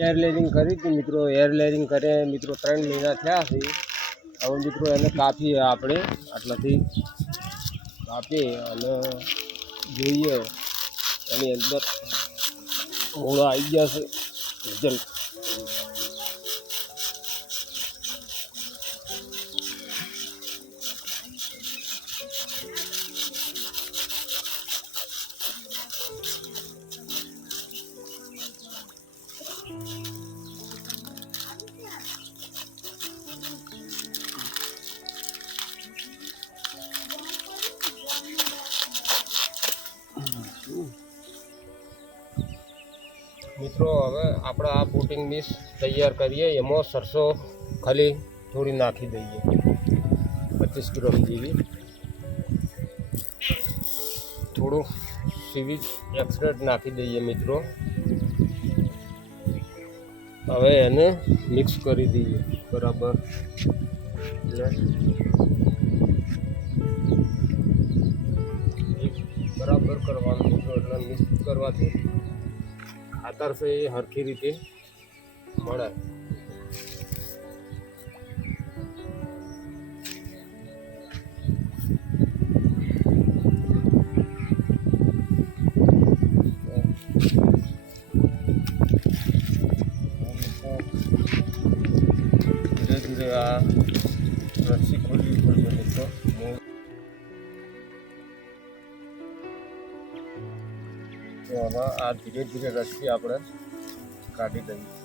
Air લેરિંગ કરી હતી મિત્રો. એર લેરિંગ કરે. મિત્રો ત્રણ મહિના થયા છે. હવે મિત્રો એને કાપીએ આપણે. આટલાથી કાપી અને જોઈએ. એની અંદર ઘોડો આવી ગયા છે. રિઝલ્ટ મિત્રો, હવે આપણે આ પોટિંગ મિક્સ તૈયાર કરીએ. એમાં સરસો ખાલી થોડી નાખી દઈએ. પચીસ ગ્રામ જેવી થોડું સીવીજ એક્સરેટ નાખી દઈએ મિત્રો. હવે એને મિક્સ કરી દઈએ. બરાબર? બરાબર કરવાનું મિક્સ કરવાથી ખાતર છે એ હરખી રીતે મળે ધીરે ધીરે આ તો આમાં આ ધીરે ધીરે રસી આપણે કાઢી દઈએ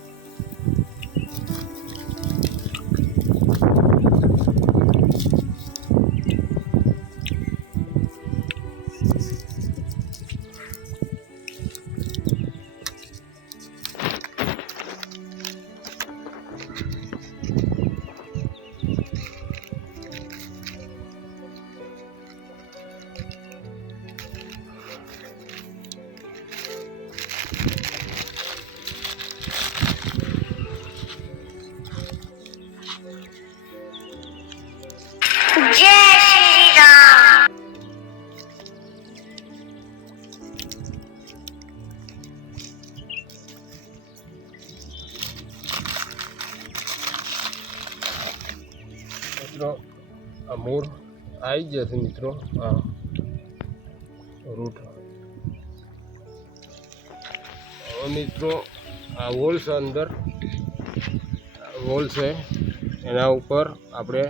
મિત્રો, આ મૂળ આવી જશે મિત્રો, આ રૂટ મિત્રો, આ વોલ છે અંદર. વોલ છે. એના ઉપર આપણે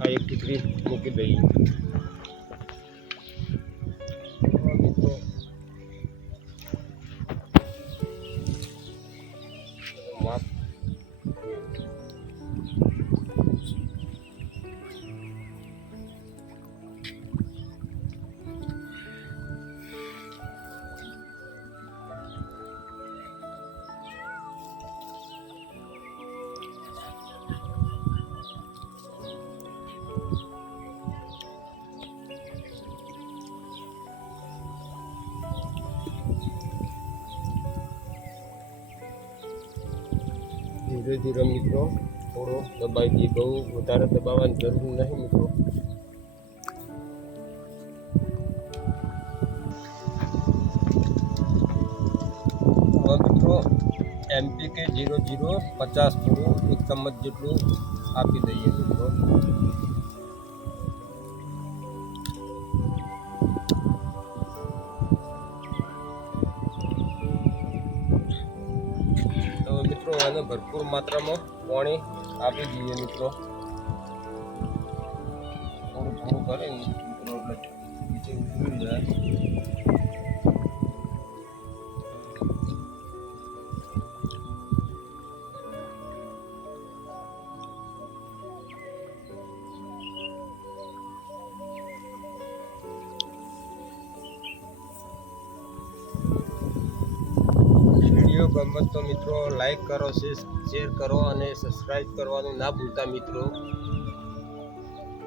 આ એક ટીકરી મૂકી દઈએ. ધીરે ધીરે મિત્રો, થોડો દબાઈ દઈએ બહુ વધારે દબાવવાની જરૂર નહીં મિત્રો. મિત્રો એમપીકે જીરો જીરો પચાસ પૂરું એક ચમચ જેટલું આપી દઈએ મિત્રો. તો મિત્રો આને ભરપૂર માત્રામાં પાણી આપી દઈએ મિત્રો. થોડું થોડું કરીને મિત્રો એટલે નીચે ઉતરી જાય. વીડિયો ગમે તો મિત્રો લાઈક કરો શેર કરો અને સબસ્ક્રાઈબ કરવાનું ના ભૂલતા મિત્રો.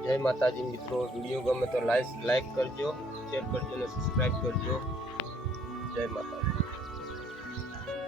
જય માતાજી મિત્રો. વીડિયો ગમે તો લાઈક લાઈક કરજો શેર કરજો અને સબસ્ક્રાઈબ કરજો. જય માતાજી.